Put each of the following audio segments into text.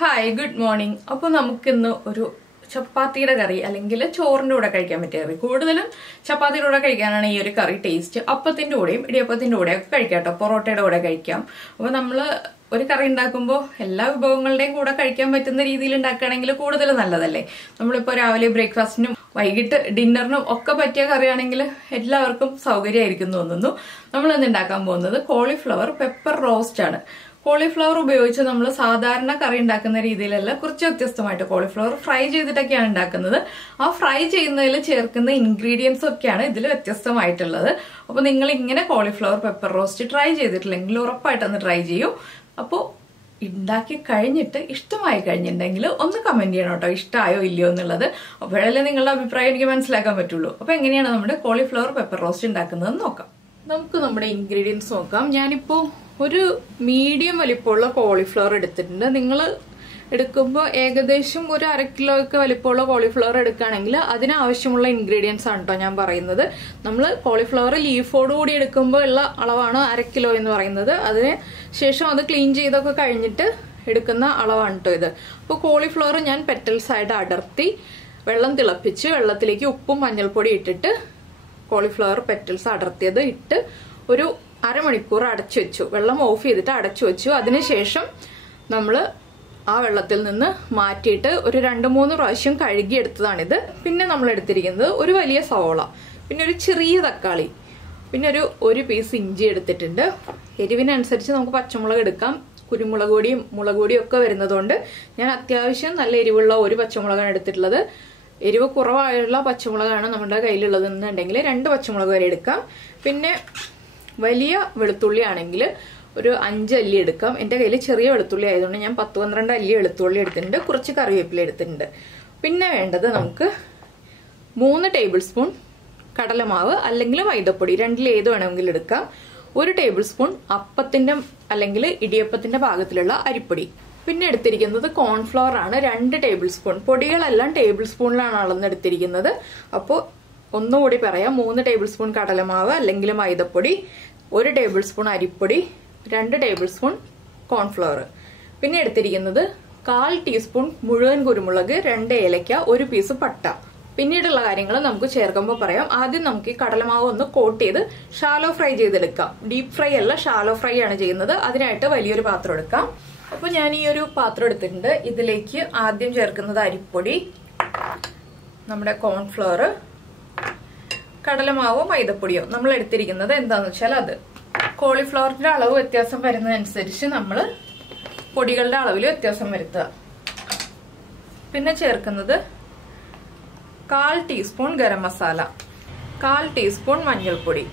Hi, good morning. അപ്പോൾ നമുക്കിന്ന് ഒരു ചപ്പാത്തിയുടെ കറി അല്ലെങ്കിൽ ചോറിന്റെ കൂടെ കഴിക്കാൻ പറ്റിയ കറി. കൂടുതലും ചപ്പാത്തിയുടെ കൂടെ കഴിക്കാനാണ് ഈ ഒരു കറി ടേസ്റ്റ്. അപ്പത്തിന്റെ കൂടെയും ഇടിയപ്പത്തിന്റെ കൂടെയും ഒക്കെ കഴിക്കാം കേട്ടോ, പൊറോട്ടയുടെ കൂടെ കഴിക്കാം. അപ്പോൾ നമ്മള് ഒരു കറി ഉണ്ടാക്കുമ്പോൾ എല്ലാ വിഭവങ്ങളുടെയും കൂടെ കഴിക്കാൻ പറ്റുന്ന രീതിയിൽ ഉണ്ടാക്കുകയാണെങ്കിൽ കൂടുതൽ നല്ലതല്ലേ. നമ്മളിപ്പോൾ രാവിലെ ബ്രേക്ക്ഫാസ്റ്റിനും വൈകിട്ട് ഡിന്നറിനും ഒക്കെ പറ്റിയ കറിയാണെങ്കിൽ എല്ലാവർക്കും സൗകര്യമായിരിക്കും തോന്നുന്നു. നമ്മൾ ഇന്ന് ഉണ്ടാക്കാൻ പോകുന്നത് കോളിഫ്ലവർ പെപ്പർ റോസ്റ്റ് ആണ്. കോളിഫ്ലവർ ഉപയോഗിച്ച് നമ്മൾ സാധാരണ കറി ഉണ്ടാക്കുന്ന രീതിയിലല്ല, കുറച്ച് വ്യത്യസ്തമായിട്ട് കോളിഫ്ലവർ ഫ്രൈ ചെയ്തിട്ടൊക്കെയാണ് ഉണ്ടാക്കുന്നത്. ആ ഫ്രൈ ചെയ്യുന്നതിൽ ചേർക്കുന്ന ഇൻഗ്രീഡിയൻസ് ഒക്കെയാണ് ഇതിൽ വ്യത്യസ്തമായിട്ടുള്ളത്. അപ്പൊ നിങ്ങൾ ഇങ്ങനെ കോളിഫ്ലവർ പെപ്പർ റോസ്റ്റ് ട്രൈ ചെയ്തിട്ടില്ലെങ്കിൽ ഉറപ്പായിട്ടൊന്ന് ട്രൈ ചെയ്യൂ. അപ്പോൾ ഉണ്ടാക്കി കഴിഞ്ഞിട്ട് ഇഷ്ടമായി കഴിഞ്ഞിട്ടുണ്ടെങ്കിൽ ഒന്ന് കമന്റ് ചെയ്യണം കേട്ടോ, ഇഷ്ടമായോ ഇല്ലയോ എന്നുള്ളത്. അപ്പോഴല്ലേ നിങ്ങളുടെ അഭിപ്രായം എനിക്ക് മനസ്സിലാക്കാൻ പറ്റുള്ളൂ. അപ്പൊ എങ്ങനെയാണ് നമ്മുടെ കോളിഫ്ലവർ പെപ്പർ റോസ്റ്റ് ഉണ്ടാക്കുന്നത് നോക്കാം. നമുക്ക് നമ്മുടെ ഇൻഗ്രീഡിയൻസ് നോക്കാം. ഞാനിപ്പോ ഒരു മീഡിയം വലിപ്പമുള്ള കോളിഫ്ലവർ എടുത്തിട്ടുണ്ട്. നിങ്ങൾ എടുക്കുമ്പോൾ ഏകദേശം ഒരു 1/2 കിലോ ഒക്കെ വലിപ്പമുള്ള കോളിഫ്ലവർ എടുക്കുകയാണെങ്കിൽ അതിനാവശ്യമുള്ള ഇൻഗ്രീഡിയൻസ് ആണ് കേട്ടോ ഞാൻ പറയുന്നത്. നമ്മൾ കോളിഫ്ലവർ ലീഫോട് കൂടി എടുക്കുമ്പോൾ ഉള്ള അളവാണ് 1/2 കിലോ എന്ന് പറയുന്നത്. അതിന് ശേഷം അത് ക്ലീൻ ചെയ്തൊക്കെ കഴിഞ്ഞിട്ട് എടുക്കുന്ന അളവാണ് കേട്ടോ ഇത്. അപ്പോൾ കോളിഫ്ലവർ ഞാൻ പെറ്റൽസ് ആയിട്ട് അടർത്തി വെള്ളം തിളപ്പിച്ച് വെള്ളത്തിലേക്ക് ഉപ്പും മഞ്ഞൾപ്പൊടി ഇട്ടിട്ട് കോളിഫ്ലവർ പെറ്റൽസ് അടർത്തിയത് ഇട്ട് ഒരു 1/2 മണിക്കൂർ അടച്ചു വെച്ചു. വെള്ളം ഓഫ് ചെയ്തിട്ട് അടച്ചു വെച്ചു. അതിനുശേഷം നമ്മൾ ആ വെള്ളത്തിൽ നിന്ന് മാറ്റിയിട്ട് ഒരു 2-3 പ്രാവശ്യം കഴുകിയെടുത്തതാണിത്. പിന്നെ നമ്മൾ എടുത്തിരിക്കുന്നത് ഒരു വലിയ സവോള, പിന്നെ ഒരു ചെറിയ തക്കാളി, പിന്നെ ഒരു പീസ് ഇഞ്ചി എടുത്തിട്ടുണ്ട്. എരിവിനനുസരിച്ച് നമുക്ക് പച്ചമുളക് എടുക്കാം. കുരുമുളക് പൊടിയും മുളക് പൊടിയും ഒക്കെ വരുന്നതുകൊണ്ട് ഞാൻ അത്യാവശ്യം നല്ല എരിവുള്ള ഒരു പച്ചമുളകാണ് എടുത്തിട്ടുള്ളത്. എരിവ് കുറവായുള്ള പച്ചമുളകാണ് നമ്മുടെ കയ്യിലുള്ളതെന്നുണ്ടെങ്കിൽ 2 പച്ചമുളക് വരെ എടുക്കാം. പിന്നെ വലിയ വെളുത്തുള്ളി ആണെങ്കിൽ ഒരു 5 അല്ലി എടുക്കാം. എൻ്റെ കയ്യിൽ ചെറിയ വെളുത്തുള്ളി ആയതുകൊണ്ട് ഞാൻ 10-12 അല്ലി വെളുത്തുള്ളി എടുത്തിട്ടുണ്ട്. കുറച്ച് കറിവേപ്പില എടുത്തിട്ടുണ്ട്. പിന്നെ വേണ്ടത് നമുക്ക് 3 ടേബിൾ സ്പൂൺ കടലമാവ് അല്ലെങ്കിൽ മൈദപ്പൊടി, രണ്ടിൽ ഏത് വേണമെങ്കിലും എടുക്കാം. 1 ടേബിൾ സ്പൂൺ അപ്പത്തിന്റെ അല്ലെങ്കിൽ ഇടിയപ്പത്തിന്റെ പാകത്തിലുള്ള അരിപ്പൊടി. പിന്നെ എടുത്തിരിക്കുന്നത് കോൺഫ്ലവർ ആണ്, 2 ടേബിൾ സ്പൂൺ. പൊടികളെല്ലാം ടേബിൾ സ്പൂണിലാണ് അളന്നെടുത്തിരിക്കുന്നത്. അപ്പോൾ ഒന്നുകൂടി പറയാം, 3 ടേബിൾ സ്പൂൺ കടലമാവ് അല്ലെങ്കിൽ മൈദപ്പൊടി, 1 ടേബിൾ സ്പൂൺ അരിപ്പൊടി, 2 ടേബിൾ സ്പൂൺ കോൺഫ്ലവർ. പിന്നെ എടുത്തിരിക്കുന്നത് 1/4 ടീസ്പൂൺ മുഴുവൻ കുരുമുളക്, 2 ഏലക്ക, 1 പീസ് പട്ട. പിന്നീടുള്ള കാര്യങ്ങൾ നമുക്ക് ചേർക്കുമ്പോൾ പറയാം. ആദ്യം നമുക്ക് ഈ കടലമാവ് ഒന്ന് കോട്ട് ചെയ്ത് ഷാലോ ഫ്രൈ ചെയ്തെടുക്കാം. ഡീപ് ഫ്രൈ അല്ല, ഷാലോ ഫ്രൈ ആണ് ചെയ്യുന്നത്. അതിനായിട്ട് വലിയൊരു പാത്രം എടുക്കാം. അപ്പൊ ഞാൻ ഈ ഒരു പാത്രം എടുത്തിട്ടുണ്ട്. ഇതിലേക്ക് ആദ്യം ചേർക്കുന്നത് അരിപ്പൊടി, നമ്മുടെ കോൺഫ്ലവർ, കടലമാവോ മൈദപ്പൊടിയോ നമ്മൾ എടുത്തിരിക്കുന്നത് എന്താന്ന് വെച്ചാൽ അത്. കോളിഫ്ലവറിന്റെ അളവ് വ്യത്യാസം വരുന്നതനുസരിച്ച് നമ്മൾ പൊടികളുടെ അളവിൽ വ്യത്യാസം വരുത്തുക. പിന്നെ ചേർക്കുന്നത് 1/4 ടീസ്പൂൺ ഗരം മസാല, 1/4 ടീസ്പൂൺ മഞ്ഞൾപ്പൊടി,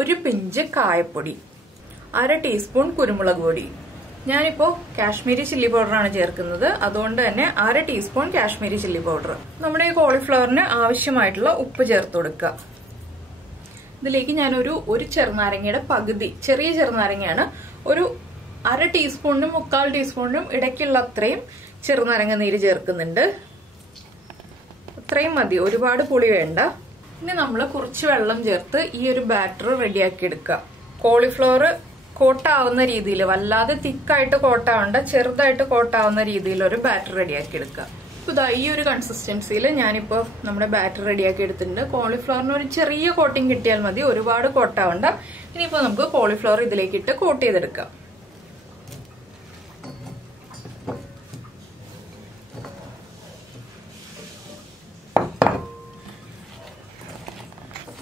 1 പിഞ്ച് കായപ്പൊടി, 1/2 ടീസ്പൂൺ കുരുമുളക് പൊടി. ഞാനിപ്പോ കാശ്മീരി ചില്ലി പൗഡറാണ് ചേർക്കുന്നത്, അതുകൊണ്ട് തന്നെ 1/2 ടീസ്പൂൺ കാശ്മീരി ചില്ലി പൗഡർ. നമ്മുടെ ഈ കോളിഫ്ലവറിന് ആവശ്യമായിട്ടുള്ള ഉപ്പ് ചേർത്ത് കൊടുക്കുക. ഇതിലേക്ക് ഞാനൊരു ചെറുനാരങ്ങയുടെ പകുതി, ചെറിയ ചെറുനാരങ്ങയാണ്, ഒരു 1/2 ടീസ്പൂണിനും 1/4 ടീസ്പൂണിനും ഇടയ്ക്കുള്ള അത്രയും ചെറുനാരങ്ങ നീര് ചേർക്കുന്നുണ്ട്. അത്രയും മതി, ഒരുപാട് പുളി വേണ്ട. ഇനി നമ്മൾ കുറച്ച് വെള്ളം ചേർത്ത് ഈ ഒരു ബാറ്റർ റെഡിയാക്കി എടുക്കുക. കോളിഫ്ലവർ കോട്ടാവുന്ന രീതിയിൽ, വല്ലാതെ തിക്കായിട്ട് കോട്ടാവണ്ട, ചെറുതായിട്ട് കോട്ടാവുന്ന രീതിയിൽ ഒരു ബാറ്റർ റെഡിയാക്കി എടുക്കുക. ഇപ്പൊ ഇതാ ഈ ഒരു കൺസിസ്റ്റൻസിയിൽ ഞാനിപ്പോ നമ്മുടെ ബാറ്റർ റെഡിയാക്കി എടുത്തിട്ടുണ്ട്. കോളിഫ്ലവറിന് ഒരു ചെറിയ കോട്ടിങ് കിട്ടിയാൽ മതി, ഒരുപാട് കോട്ടാവണ്ട. ഇനിയിപ്പോ നമുക്ക് കോളിഫ്ലവർ ഇതിലേക്ക് ഇട്ട് കോട്ട് ചെയ്തെടുക്കാം.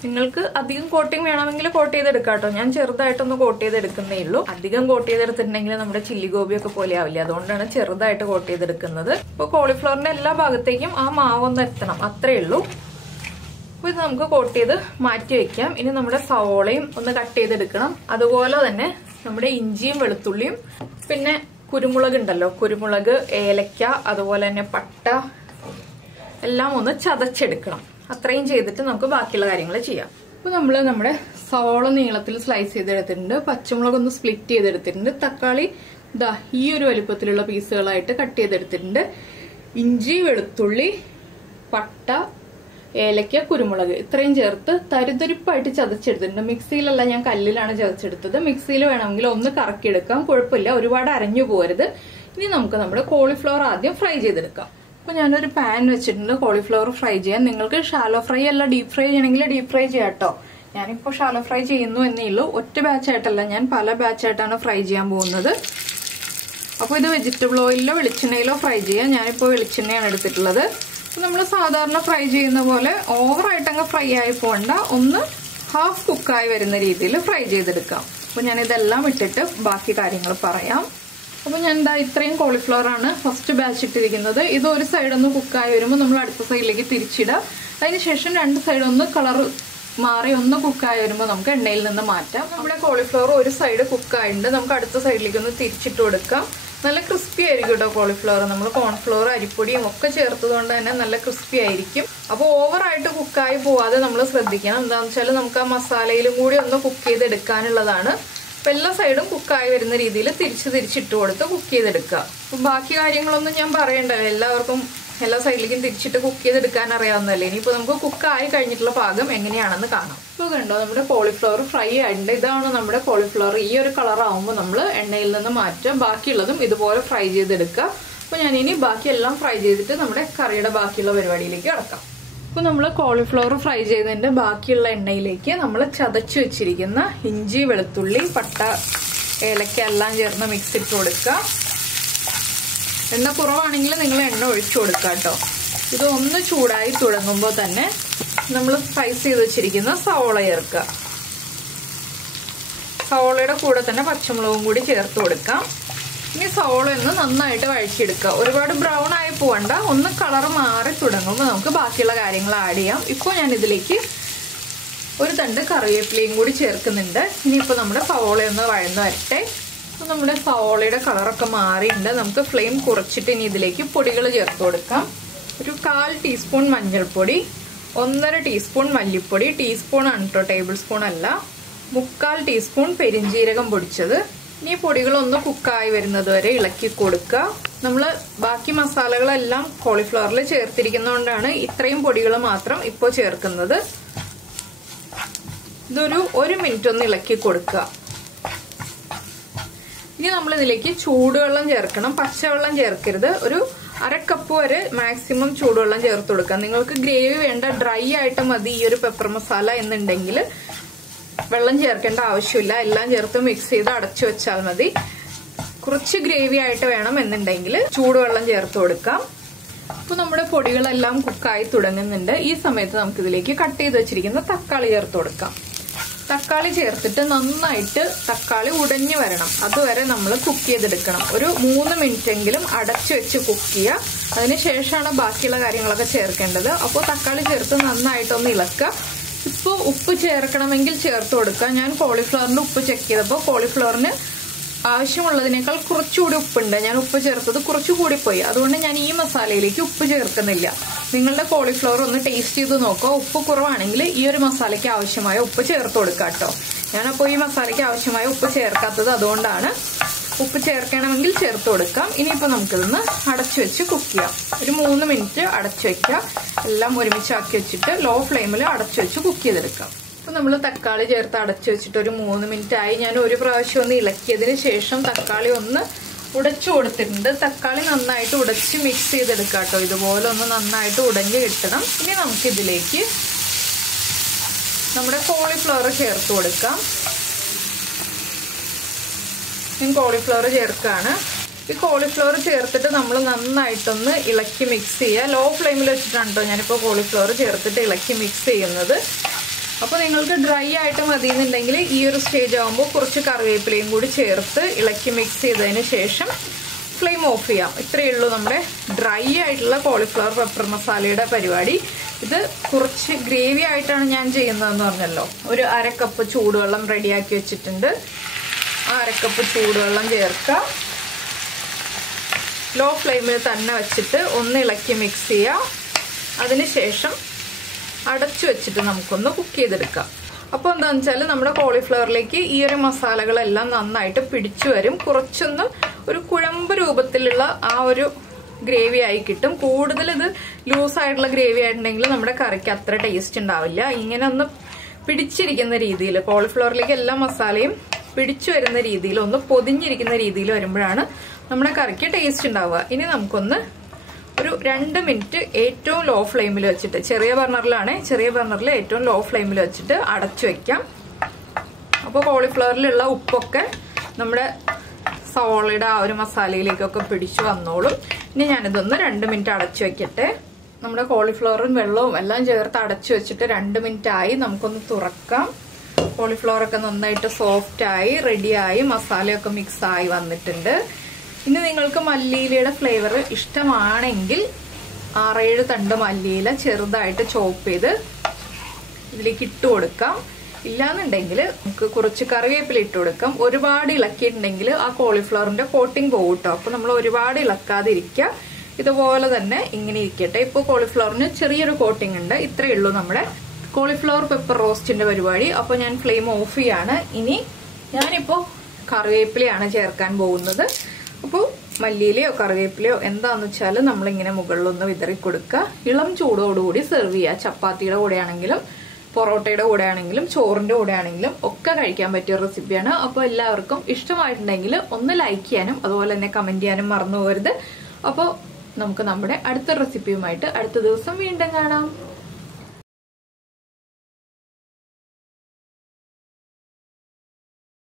നിങ്ങൾക്ക് അധികം കോട്ടിങ് വേണമെങ്കിൽ കോട്ട് ചെയ്തെടുക്കാം കേട്ടോ. ഞാൻ ചെറുതായിട്ടൊന്ന് കോട്ട് ചെയ്തെടുക്കുന്നേ ഉള്ളൂ. അധികം കോട്ട് ചെയ്തെടുത്തിട്ടുണ്ടെങ്കിൽ നമ്മുടെ ചില്ലി ഗോപിയൊക്കെ പോലെ ആവില്ല, അതുകൊണ്ടാണ് ചെറുതായിട്ട് കോട്ട് ചെയ്തെടുക്കുന്നത്. ഇപ്പൊ കോളിഫ്ലവറിന്റെ എല്ലാ ഭാഗത്തേക്കും ആ മാവൊന്ന് എത്തണം, അത്രേ ഉള്ളൂ. അപ്പൊ ഇത് നമുക്ക് കോട്ട് ചെയ്ത് മാറ്റി വെക്കാം. ഇനി നമ്മുടെ സവോളയും ഒന്ന് കട്ട് ചെയ്തെടുക്കണം. അതുപോലെ തന്നെ നമ്മുടെ ഇഞ്ചിയും വെളുത്തുള്ളിയും പിന്നെ കുരുമുളക് ഉണ്ടല്ലോ, കുരുമുളക്, ഏലക്ക, അതുപോലെ തന്നെ പട്ട എല്ലാം ഒന്ന് ചതച്ചെടുക്കണം. അത്രയും ചെയ്തിട്ട് നമുക്ക് ബാക്കിയുള്ള കാര്യങ്ങൾ ചെയ്യാം. അപ്പൊ നമ്മൾ നമ്മുടെ സവോള നീളത്തിൽ സ്ലൈസ് ചെയ്തെടുത്തിട്ടുണ്ട്, പച്ചമുളക് ഒന്ന് സ്പ്ലിറ്റ് ചെയ്തെടുത്തിട്ടുണ്ട്, തക്കാളി ഇതാ ഈ ഒരു വലുപ്പത്തിലുള്ള പീസുകളായിട്ട് കട്ട് ചെയ്തെടുത്തിട്ടുണ്ട്, ഇഞ്ചി, വെളുത്തുള്ളി, പട്ട, ഏലക്ക, കുരുമുളക് ഇത്രയും ചേർത്ത് തരിതരിപ്പായിട്ട് ചതച്ചെടുത്തിട്ടുണ്ട്. മിക്സിയിലല്ല, ഞാൻ കല്ലിലാണ് ചതച്ചെടുത്തത്. മിക്സിയിൽ വേണമെങ്കിൽ ഒന്ന് കറക്കിയെടുക്കാം, കുഴപ്പമില്ല, ഒരുപാട് അരഞ്ഞു പോരുത്. ഇനി നമുക്ക് നമ്മുടെ കോളിഫ്ലവർ ആദ്യം ഫ്രൈ ചെയ്തെടുക്കാം. അപ്പൊ ഞാനൊരു പാൻ വെച്ചിട്ടുണ്ട് കോളിഫ്ലവർ ഫ്രൈ ചെയ്യാൻ. നിങ്ങൾക്ക് ഷാലോ ഫ്രൈ അല്ല ഡീപ് ഫ്രൈ ചെയ്യണമെങ്കിൽ ഡീപ് ഫ്രൈ ചെയ്യാം കേട്ടോ. ഞാനിപ്പോ ഷാലോ ഫ്രൈ ചെയ്യുന്നു എന്നേ ഉള്ളൂ. ഒറ്റ ബാച്ചായിട്ടല്ല, ഞാൻ പല ബാച്ചായിട്ടാണ് ഫ്രൈ ചെയ്യാൻ പോകുന്നത്. അപ്പോൾ ഇത് വെജിറ്റബിൾ ഓയിലിലോ വെളിച്ചെണ്ണയിലോ ഫ്രൈ ചെയ്യാം. ഞാനിപ്പോൾ വെളിച്ചെണ്ണയാണ് എടുത്തിട്ടുള്ളത്. നമ്മൾ സാധാരണ ഫ്രൈ ചെയ്യുന്ന പോലെ ഓവറായിട്ടങ്ങ് ഫ്രൈ ആയി പോകണ്ട, ഒന്ന് ഹാഫ് കുക്കായി വരുന്ന രീതിയിൽ ഫ്രൈ ചെയ്തെടുക്കാം. അപ്പോൾ ഞാനിതെല്ലാം ഇട്ടിട്ട് ബാക്കി കാര്യങ്ങൾ പറയാം. അപ്പോൾ ഞാൻ എന്താ ഇത്രയും കോളിഫ്ലവർ ആണ് ഫസ്റ്റ് ബാച്ച് ഇട്ടിരിക്കുന്നത്. ഇത് ഒരു സൈഡ് ഒന്ന് കുക്കായി വരുമ്പോൾ നമ്മൾ അടുത്ത സൈഡിലേക്ക് തിരിച്ചിടുക. അതിനുശേഷം രണ്ട് സൈഡ് ഒന്ന് കളർ മാറി ഒന്ന് കുക്കായി വരുമ്പോൾ നമുക്ക് എണ്ണയിൽ നിന്ന് മാറ്റാം. നമ്മുടെ കോളിഫ്ലവർ ഒരു സൈഡ് കുക്കായിട്ടുണ്ട്. നമുക്ക് അടുത്ത സൈഡിലേക്ക് ഒന്ന് തിരിച്ചിട്ട് കൊടുക്കാം. നല്ല ക്രിസ്പി ആയിരിക്കും കേട്ടോ കോളിഫ്ലവർ. നമ്മൾ കോൺഫ്ലവർ അരിപ്പൊടിയും ഒക്കെ ചേർത്തത് കൊണ്ട് തന്നെ നല്ല ക്രിസ്പി ആയിരിക്കും. അപ്പോൾ ഓവറായിട്ട് കുക്കായി പോവാതെ നമ്മൾ ശ്രദ്ധിക്കണം. എന്താണെന്ന് വെച്ചാൽ നമുക്ക് ആ മസാലയിലും കൂടി ഒന്ന് കുക്ക് ചെയ്തെടുക്കാനുള്ളതാണ്. അപ്പം എല്ലാ സൈഡും കുക്കായി വരുന്ന രീതിയിൽ തിരിച്ചിട്ട് കൊടുത്ത് കുക്ക് ചെയ്തെടുക്കുക. അപ്പം ബാക്കി കാര്യങ്ങളൊന്നും ഞാൻ പറയണ്ടല്ലോ, എല്ലാവർക്കും എല്ലാ സൈഡിലേക്കും തിരിച്ചിട്ട് കുക്ക് ചെയ്തെടുക്കാൻ അറിയാവുന്നതല്ലേ. ഇനിയിപ്പോൾ നമുക്ക് കുക്കായി കഴിഞ്ഞിട്ടുള്ള പാകം എങ്ങനെയാണെന്ന് കാണാം. ഇപ്പോൾ കണ്ടോ നമ്മുടെ കോളിഫ്ലവർ ഫ്രൈ ആയിട്ടുണ്ട്. ഇതാണ് നമ്മുടെ കോളിഫ്ലവർ. ഈ ഒരു കളർ ആകുമ്പോൾ നമ്മൾ എണ്ണയിൽ നിന്ന് മാറ്റുക. ബാക്കിയുള്ളതും ഇതുപോലെ ഫ്രൈ ചെയ്തെടുക്കുക. അപ്പോൾ ഞാനിനി ബാക്കിയെല്ലാം ഫ്രൈ ചെയ്തിട്ട് നമ്മുടെ കറിയുടെ ബാക്കിയുള്ള പരിപാടിയിലേക്ക് കിടക്കാം. അപ്പോൾ നമ്മൾ കോളിഫ്ലവർ ഫ്രൈ ചെയ്തതിൻ്റെ ബാക്കിയുള്ള എണ്ണയിലേക്ക് നമ്മൾ ചതച്ച് വെച്ചിരിക്കുന്ന ഇഞ്ചി, വെളുത്തുള്ളി, പട്ട, ഏലക്ക എല്ലാം ചേർന്ന് മിക്സ് ഇട്ട് കൊടുക്കുക. എണ്ണ കുറവാണെങ്കിൽ നിങ്ങൾ എണ്ണ ഒഴിച്ചു കൊടുക്കുക കേട്ടോ. ഇത് ഒന്ന് ചൂടായി തുടങ്ങുമ്പോൾ തന്നെ നമ്മൾ ഫ്രൈസ് ചെയ്ത് വെച്ചിരിക്കുന്ന സവോള ചേർക്കുക. സവോളയുടെ കൂടെ തന്നെ പച്ചമുളകും കൂടി ചേർത്ത് കൊടുക്കാം. ഇനി സവോള ഒന്ന് നന്നായിട്ട് വഴറ്റിയെടുക്കുക. ഒരുപാട് ബ്രൗൺ ആയി പോകണ്ട, ഒന്ന് കളർ മാറി തുടങ്ങുമ്പോൾ നമുക്ക് ബാക്കിയുള്ള കാര്യങ്ങൾ ആഡ് ചെയ്യാം. ഇപ്പോൾ ഞാൻ ഇതിലേക്ക് ഒരു തണ്ട് കറിവേപ്പിലയും കൂടി ചേർക്കുന്നുണ്ട്. ഇനിയിപ്പോൾ നമ്മുടെ സവോള ഒന്ന് വഴന്ന് വരട്ടെ. അപ്പോൾ നമ്മുടെ സവോളയുടെ കളറൊക്കെ മാറിയിട്ടുണ്ട്. നമുക്ക് ഫ്ലെയിം കുറച്ചിട്ട് ഇനി ഇതിലേക്ക് പൊടികൾ ചേർത്ത് കൊടുക്കാം. ഒരു 1/4 ടീസ്പൂൺ മഞ്ഞൾപ്പൊടി, 1.5 ടീസ്പൂൺ മല്ലിപ്പൊടി, ടീസ്പൂൺ ആണ് കേട്ടോ, ടേബിൾ സ്പൂൺ അല്ല. 3/4 ടീസ്പൂൺ പെരിഞ്ജീരകം പൊടിച്ചത്. ഇനി പൊടികളൊന്ന് കുക്കായി വരുന്നത് വരെ ഇളക്കി കൊടുക്കുക. നമ്മൾ ബാക്കി മസാലകളെല്ലാം കോളിഫ്ലവറിൽ ചേർത്തിരിക്കുന്നതുകൊണ്ടാണ് ഇത്രയും പൊടികൾ മാത്രം ഇപ്പോൾ ചേർക്കുന്നത്. ഇതൊരു 1 മിനിറ്റ് ഒന്ന് ഇളക്കി കൊടുക്കുക. ഇനി നമ്മൾ ഇതിലേക്ക് ചൂടുവെള്ളം ചേർക്കണം. പച്ചവെള്ളം ചേർക്കരുത്. ഒരു 1/2 കപ്പ് വരെ മാക്സിമം ചൂടുവെള്ളം ചേർത്ത് കൊടുക്കുക. നിങ്ങൾക്ക് ഗ്രേവി വേണ്ട, ഡ്രൈ ആയിട്ട് മതി ഈ ഒരു പെപ്പർ മസാല എന്നുണ്ടെങ്കിൽ വെള്ളം ചേർക്കേണ്ട ആവശ്യമില്ല. എല്ലാം ചേർത്ത് മിക്സ് ചെയ്ത് അടച്ചു വെച്ചാൽ മതി. കുറച്ച് ഗ്രേവി ആയിട്ട് വേണം എന്നുണ്ടെങ്കിൽ ചൂടുവെള്ളം ചേർത്ത് കൊടുക്കാം. അപ്പോൾ നമ്മുടെ പൊടികളെല്ലാം കുക്കായി തുടങ്ങുന്നുണ്ട്. ഈ സമയത്ത് നമുക്കിതിലേക്ക് കട്ട് ചെയ്ത് വെച്ചിരിക്കുന്ന തക്കാളി ചേർത്ത് കൊടുക്കാം. തക്കാളി ചേർത്തിട്ട് നന്നായിട്ട് തക്കാളി ഉടഞ്ഞു വരണം. അതുവരെ നമ്മൾ കുക്ക് ചെയ്തെടുക്കണം. ഒരു 3 മിനിറ്റ് എങ്കിലും അടച്ചു വെച്ച് കുക്ക് ചെയ്യുക. അതിനുശേഷമാണ് ബാക്കിയുള്ള കാര്യങ്ങളൊക്കെ ചേർക്കേണ്ടത്. അപ്പോൾ തക്കാളി ചേർത്ത് നന്നായിട്ടൊന്ന് ഇളക്കുക. ഇപ്പോൾ ഉപ്പ് ചേർക്കണമെങ്കിൽ ചേർത്ത് കൊടുക്കുക. ഞാൻ കോളിഫ്ലവറിന്റെ ഉപ്പ് ചെക്ക് ചെയ്തപ്പോൾ കോളിഫ്ലവറിന് ആവശ്യമുള്ളതിനേക്കാൾ കുറച്ചുകൂടി ഉപ്പുണ്ട്. ഞാൻ ഉപ്പ് ചേർത്തത് കുറച്ചുകൂടി പോയി. അതുകൊണ്ട് ഞാൻ ഈ മസാലയിലേക്ക് ഉപ്പ് ചേർക്കുന്നില്ല. നിങ്ങളുടെ കോളിഫ്ലവർ ഒന്ന് ടേസ്റ്റ് ചെയ്ത് നോക്കുക. ഉപ്പ് കുറവാണെങ്കിൽ ഈ ഒരു മസാലയ്ക്ക് ആവശ്യമായ ഉപ്പ് ചേർത്ത് കൊടുക്കുക കേട്ടോ. ഞാനപ്പോൾ ഈ മസാലയ്ക്ക് ആവശ്യമായ ഉപ്പ് ചേർക്കാത്തത് അതുകൊണ്ടാണ്. ഉപ്പ് ചേർക്കണമെങ്കിൽ ചേർത്ത് കൊടുക്കാം. ഇനിയിപ്പോൾ നമുക്കിതൊന്ന് അടച്ചു വെച്ച് കുക്ക് ചെയ്യാം. ഒരു 3 മിനിറ്റ് അടച്ചു വെക്കുക. എല്ലാം ഒരുമിച്ചാക്കി വെച്ചിട്ട് ലോ ഫ്ലെയിമിൽ അടച്ചു വെച്ച് കുക്ക് ചെയ്തെടുക്കാം. അപ്പോൾ നമ്മൾ തക്കാളി ചേർത്ത് അടച്ചു വെച്ചിട്ട് ഒരു 3 മിനിറ്റ് ആയി. ഞാൻ ഒരു പ്രാവശ്യം ഒന്ന് ഇളക്കിയതിന് ശേഷം തക്കാളി ഒന്ന് ഉടച്ചു കൊടുത്തിട്ടുണ്ട്. തക്കാളി നന്നായിട്ട് ഉടച്ച് മിക്സ് ചെയ്തെടുക്കാം കേട്ടോ. ഇതുപോലെ ഒന്ന് നന്നായിട്ട് ഉടഞ്ഞ് കിട്ടണം. ഇനി നമുക്കിതിലേക്ക് നമ്മുടെ കോളിഫ്ലവർ ചേർത്ത് കൊടുക്കാം. ഞാൻ കോളിഫ്ലവർ ചേർക്കുകയാണ്. ഈ കോളിഫ്ലവർ ചേർത്തിട്ട് നമ്മൾ നന്നായിട്ടൊന്ന് ഇളക്കി മിക്സ് ചെയ്യുക. ലോ ഫ്ലെയിമിൽ വെച്ചിട്ടാണ് കേട്ടോ ഞാനിപ്പോൾ കോളിഫ്ലവർ ചേർത്തിട്ട് ഇളക്കി മിക്സ് ചെയ്യുന്നത്. അപ്പോൾ നിങ്ങൾക്ക് ഡ്രൈ ആയിട്ട് മതി എന്നുണ്ടെങ്കിൽ ഈ ഒരു സ്റ്റേജ് ആകുമ്പോൾ കുറച്ച് കറിവേപ്പിലയും കൂടി ചേർത്ത് ഇളക്കി മിക്സ് ചെയ്തതിന് ശേഷം ഫ്ലെയിം ഓഫ് ചെയ്യാം. ഇത്രയേ ഉള്ളൂ നമ്മുടെ ഡ്രൈ ആയിട്ടുള്ള കോളിഫ്ലവർ പെപ്പർ മസാലയുടെ പരിപാടി. ഇത് കുറച്ച് ഗ്രേവി ആയിട്ടാണ് ഞാൻ ചെയ്യുന്നതെന്ന് പറഞ്ഞല്ലോ. ഒരു 1/2 കപ്പ് ചൂടുവെള്ളം റെഡിയാക്കി വെച്ചിട്ടുണ്ട്. 1/2 കപ്പ് ചൂടുവെള്ളം ചേർക്കുക. ലോ ഫ്ലെയിമിൽ തന്നെ വെച്ചിട്ട് ഒന്ന് ഇളക്കി മിക്സ് ചെയ്യുക. അതിനുശേഷം അടച്ചു വെച്ചിട്ട് നമുക്കൊന്ന് കുക്ക് ചെയ്തെടുക്കാം. അപ്പോൾ എന്താണെന്ന് വെച്ചാൽ നമ്മുടെ കോളിഫ്ലവറിലേക്ക് ഈ ഒരു മസാലകളെല്ലാം നന്നായിട്ട് പിടിച്ചു വരും. കുറച്ചൊന്ന് ഒരു കുഴമ്പ് രൂപത്തിലുള്ള ആ ഒരു ഗ്രേവി ആയി കിട്ടും. കൂടുതൽ ഇത് ലൂസായിട്ടുള്ള ഗ്രേവി ആയിട്ടുണ്ടെങ്കിൽ നമ്മുടെ കറിക്ക് അത്ര ടേസ്റ്റ് ഉണ്ടാവില്ല. ഇങ്ങനെ ഒന്ന് പിടിച്ചിരിക്കുന്ന രീതിയിൽ കോളിഫ്ലവറിലേക്ക് എല്ലാ മസാലയും പിടിച്ചു വരുന്ന രീതിയിൽ, ഒന്ന് പൊതിഞ്ഞിരിക്കുന്ന രീതിയിൽ വരുമ്പോഴാണ് നമ്മുടെ കറിക്ക് ടേസ്റ്റ് ഉണ്ടാവുക. ഇനി നമുക്കൊന്ന് ഒരു 2 മിനിറ്റ് ഏറ്റവും ലോ ഫ്ലെയിമിൽ വെച്ചിട്ട്, ചെറിയ ബർണറിൽ ഏറ്റവും ലോ ഫ്ലെയിമിൽ വെച്ചിട്ട് അടച്ചു വെക്കാം. അപ്പോൾ കോളിഫ്ലവറിലുള്ള ഉപ്പൊക്കെ നമ്മുടെ സവോളയുടെ ആ ഒരു മസാലയിലേക്കൊക്കെ പിടിച്ചു വന്നോളും. ഇനി ഞാനിതൊന്ന് 2 മിനിറ്റ് അടച്ചു വെക്കട്ടെ. നമ്മുടെ കോളിഫ്ലവറും വെള്ളവും എല്ലാം ചേർത്ത് അടച്ചു വെച്ചിട്ട് 2 മിനിറ്റ് ആയി. നമുക്കൊന്ന് തുറക്കാം. കോളിഫ്ലവർ ഒക്കെ നന്നായിട്ട് സോഫ്റ്റ് ആയി റെഡിയായി, മസാലയൊക്കെ മിക്സ് ആയി വന്നിട്ടുണ്ട്. ഇനി നിങ്ങൾക്ക് മല്ലിയിലയുടെ ഫ്ലേവർ ഇഷ്ടമാണെങ്കിൽ 6-7 തണ്ട് മല്ലിയില ചെറുതായിട്ട് ചോപ്പ് ചെയ്ത് ഇതിലേക്ക് ഇട്ട് കൊടുക്കാം. ഇല്ലാന്നുണ്ടെങ്കിൽ നമുക്ക് കുറച്ച് കറിവേപ്പില ഇട്ട് കൊടുക്കാം. ഒരുപാട് ഇളക്കിയിട്ടുണ്ടെങ്കിൽ ആ കോളിഫ്ലവറിന്റെ കോട്ടിങ് പോകും കേട്ടോ. അപ്പൊ നമ്മൾ ഒരുപാട് ഇളക്കാതിരിക്കുക. ഇതുപോലെ തന്നെ ഇങ്ങനെ ഇരിക്കട്ടെ. ഇപ്പൊ കോളിഫ്ലവറിന് ചെറിയൊരു കോട്ടിങ് ഉണ്ട്. ഇത്രയേ ഉള്ളൂ നമ്മുടെ കോളിഫ്ലവർ പെപ്പർ റോസ്റ്റിന്റെ പരിപാടി. അപ്പൊ ഞാൻ ഫ്ലെയിം ഓഫ് ചെയ്യാണ്. ഇനി ഞാനിപ്പോ കറിവേപ്പിലയാണ് ചേർക്കാൻ പോകുന്നത്. അപ്പോൾ മല്ലിയിലയോ കറിവേപ്പിലയോ എന്താന്ന് വെച്ചാൽ നമ്മളിങ്ങനെ മുകളിലൊന്ന് വിതറി കൊടുക്കുക. ഇളം ചൂടോടുകൂടി സെർവ് ചെയ്യുക. ചപ്പാത്തിയുടെ കൂടെ ആണെങ്കിലും പൊറോട്ടയുടെ കൂടെ ആണെങ്കിലും ചോറിന്റെ കൂടെ ആണെങ്കിലും ഒക്കെ കഴിക്കാൻ പറ്റിയ റെസിപ്പിയാണ്. അപ്പോൾ എല്ലാവർക്കും ഇഷ്ടമായിട്ടുണ്ടെങ്കിൽ ഒന്ന് ലൈക്ക് ചെയ്യാനും അതുപോലെ തന്നെ കമന്റ് ചെയ്യാനും മറന്നു പോകരുത്. അപ്പോൾ നമുക്ക് നമ്മുടെ അടുത്ത റെസിപ്പിയുമായിട്ട് അടുത്ത ദിവസം വീണ്ടും കാണാം.